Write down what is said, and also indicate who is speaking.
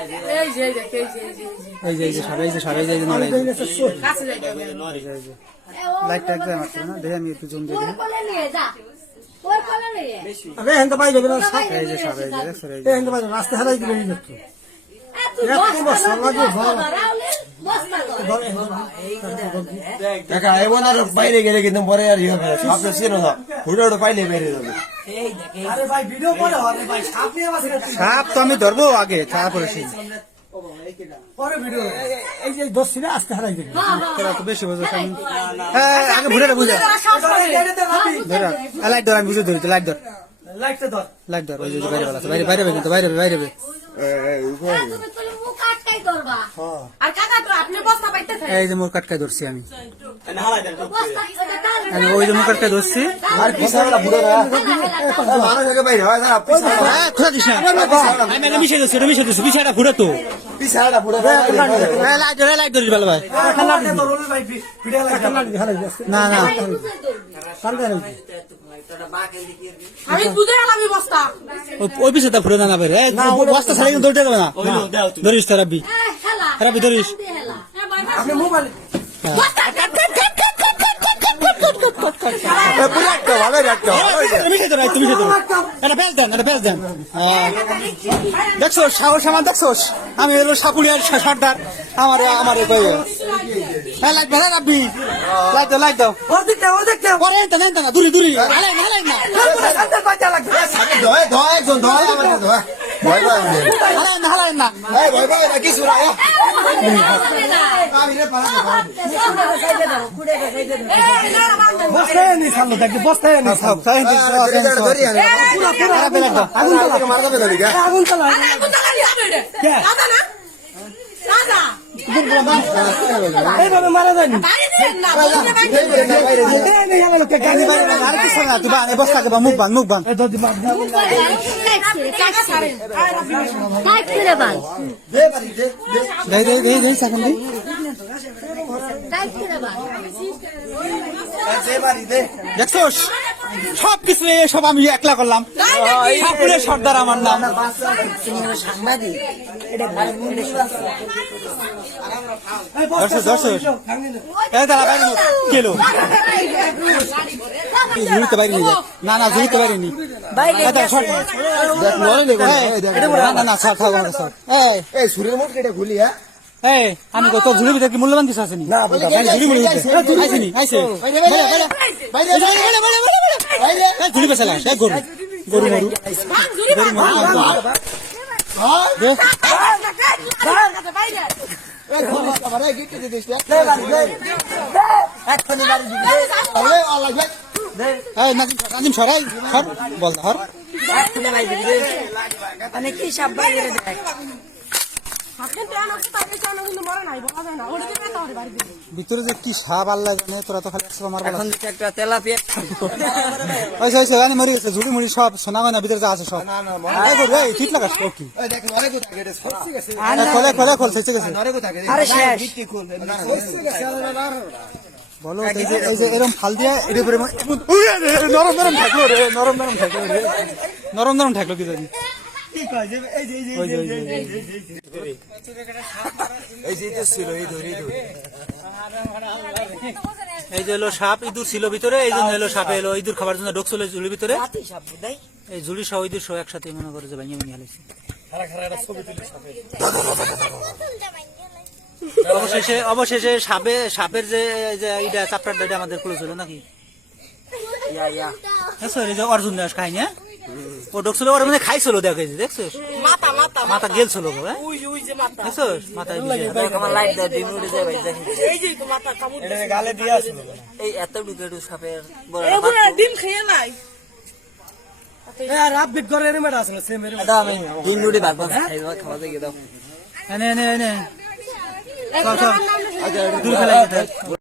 Speaker 1: যে যে যে যে যে
Speaker 2: যে যে যে যে একটু জুম দিয়ে।
Speaker 3: আরে হেনতে পাই
Speaker 2: যে যে যে
Speaker 3: পাই যাবে রাস্তা হারাই দিবে এই দেখতো এত
Speaker 4: বাইরে গেলে কিন্তু পরে আর ইয়ে হবে সাপটা ছিল না হুটো হুটো পাইলে বাইরে যাবে
Speaker 3: আরে ভাই ভিডিও করে হবে ভাই সাপ
Speaker 2: সাপ তো আমি ধরবো আগে তারপরে সেই তো হ্যাঁ আগে ঘুরে বুঝে লাইট ধর আমি বুঝে ধরি লাইট ধর। লাইট ধর বাইরে বাইরে বাইরে বাইরে বাইরে হবে
Speaker 1: আর কাকা তো আপনি বস্তা পাইতে
Speaker 2: এই যে মোর ধরছি আমি। আমি ওই যে মোর ধরছি।
Speaker 4: আর পিছাড়া বুড়ো না মানুষ আগে বাইরে হয় না পিছাড়া
Speaker 2: হ্যাঁ, খোলা দিস না আমি এটা মিশে এটা মিশে বিছাটা ঘুরে তো।
Speaker 4: পিছাড়া বুড়ো না
Speaker 2: হ্যাঁ, লাইট ধরে লাইট ভালো ভাই। না না।
Speaker 1: আমি দুধে আলামি বস্তা
Speaker 2: ওই- ঘুরে না বস্তা ছাড়া কিন্তু না ধরিস তো রাব্বি রাব্বি ধরিস
Speaker 3: আপনি মোবাইল
Speaker 2: হ্যাঁ। দেখছ সাহস আমার দেখছ আমি হলো সাপুরিয়ার সা- সর্দার আমার আমার হ্যাঁ লাইট ভেলা রাব্বি লাইট দাও লাইট দাও
Speaker 3: ও দেখতে ও দেখতে
Speaker 2: পরে এটা নেন না দূরে দূরে হালাই না হালাই না
Speaker 3: সামনে বাজা লাগবে
Speaker 4: ধয় ধয় একজন ধয় আমার ধয় ভয় পাই
Speaker 2: হালাই না হালাই না
Speaker 4: এই ভয় পাই না কিছু না আমি রে পারা
Speaker 3: বস্তায় নি সামনে দেখি বস্তায় নি
Speaker 2: সব তাই
Speaker 4: ধরি আমি আগুন
Speaker 3: চালা
Speaker 1: আগুন না দাদা
Speaker 3: এইভাবে মারা যায়নি
Speaker 2: মুখ বান মুখ বান দেখছোস সব কিছু সব আমি একলা করলাম। সাপুরের সর্দার আমার নাম। দর্শক দর্শক। দাঁড়া বাইরে যায়। না না স্যার থাকব না স্যার এই।
Speaker 4: এই সুরের মুখ কেটে খুলি হ্যাঁ?
Speaker 2: এই আমি কত ঝুড়ি ভিতরে কি মূল্যবান কিছু আসেনি
Speaker 4: না?
Speaker 2: ঝুড়ি মুড়ি আইসিনি আইসে
Speaker 4: বাইরে বাইরে বাইরে বাইরে
Speaker 2: ঝুড়ি বেসালা এই গরু গরু গরু।
Speaker 1: বাইরে
Speaker 2: নাজিম সরাই, সর, বল হর
Speaker 1: হাতে তো আনো তাকে
Speaker 2: ভিতরে যে কি সাপ আল্লাহ জানে তোরা তো খালি একশো মারবো
Speaker 5: এখন একটা তেলাপিয়া
Speaker 2: ওই সেই সেই মরি গেছে ঝুড়ি মুড়ি সব সোনা গয়না ভিতরে যা আছে সব। এই ঠিক লাগাস ও কি? খোলে খোলে খোল সেচে গেছে।
Speaker 5: আরে শেষ।
Speaker 2: বলো এই যে এই যে এরকম ফাল দিয়ে এর উপরে নরম নরম থাকল রে নরম নরম থাকল রে। নরম নরম থাকল কি জানি। ওই যে, যে, ওই যে, ওই যে।
Speaker 4: এই যে তো ছিল এই ধরি ধরি
Speaker 2: এই যে হলো সাপ ইঁদুর ছিল ভিতরে এই জন্য হলো সাপে এলো ইঁদুর খাবার জন্য এই ঝুড়ির ভিতরে এই ঝুড়ি সহ ইঁদুর সহ একসাথে মনে করে যে হেলেছে অবশেষে অবশেষে সাপে সাপের যে যে এইটা চাপটারটা এটা আমাদের খুলেছিল নাকি অর্জুন দাস খাই না ও ঢুকছিল ওর মানে খাইছিল দেখো দেখছ
Speaker 1: মাথা মাথা
Speaker 2: মাথা গেলছিল হ্যাঁ?
Speaker 1: উই উই যে মাথা।
Speaker 2: দেখছ মাথায়
Speaker 5: আমার লাইট দেয় দিন উড়ে যায় ভাই
Speaker 1: এই যে তো মাথা কামড়
Speaker 4: গালে দিয়ে আসছিল
Speaker 5: এই এত ঢুকে সাপের বড়
Speaker 1: এই বুড়া ডিম খেয়ে নাই।
Speaker 3: আর আপডেট করে এরমেট আছে না সেম এরমেট
Speaker 5: দাও আমি দিন উড়ে ভাগবো খাইবা খাওয়া দিয়ে দাও।
Speaker 2: এনে এনে এনে।
Speaker 1: নাম
Speaker 2: দূর ফেলাই